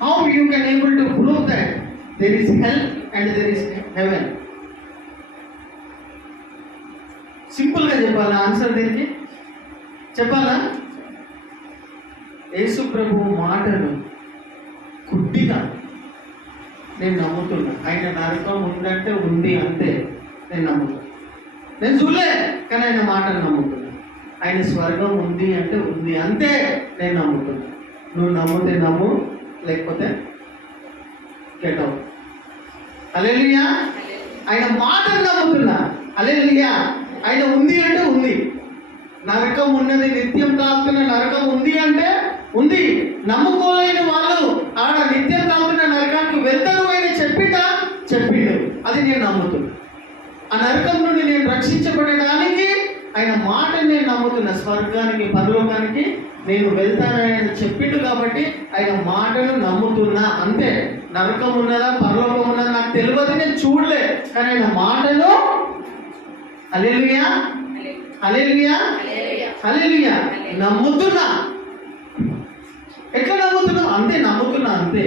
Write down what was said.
How you can able to prove that there is hell and there is heaven? Simple గా చెప్పాలా answer దీనికి? చెప్పాలా? యేసు ప్రభు మాటలు గుడ్డిగా నేను నమ్ముతున్నా. ఆయన నరకం ఉందంటే ఉంది అంతే, నేను నమ్ముతున్నా. నేను చూడలే కానీ ఆయన మాటలు నమ్ముతున్నా. ఆయన స్వర్గం ఉంది అంటే ఉంది అంతే, నేను నమ్ముతున్నా. నువ్వు నమ్మితే నమ్ము, లేకపోతే గెట్ అవుట్. హల్లెలూయా. ఆయన మాటలు నమ్ముతున్నా. హల్లెలూయా. ఆయన ఉంది అంటే ఉంది. నరకం ఉన్నది, నిత్యం కాకున్న నరకం ఉంది అంటే ఉంది. నమ్ముకోలేని వాళ్ళు ఆడ నిత్యం కాకున్న నరకానికి వెళ్తారు ఆయన చెప్పిండు. అది నేను నమ్ముతున్నా. ఆ నరకం నుండి నేను రక్షించబడడానికి ఆయన మాటని నేను నమ్ముతున్నా. స్వర్గానికి పరలోకానికి నేను వెళ్తానని ఆయన చెప్పిండు కాబట్టి ఆయన మాటను నమ్ముతున్నా అంతే. నరకం ఉన్నదా పరలోకం ఉన్నదా నాకు తెలియదు, నేను చూడలే, కానీ ఆయన మాటను హల్లెలూయా హల్లెలూయా హల్లెలూయా నమ్ముతున్నా. ఎట్లా నమ్ముతున్నావు? అంతే, నమ్ముతున్నా అంతే.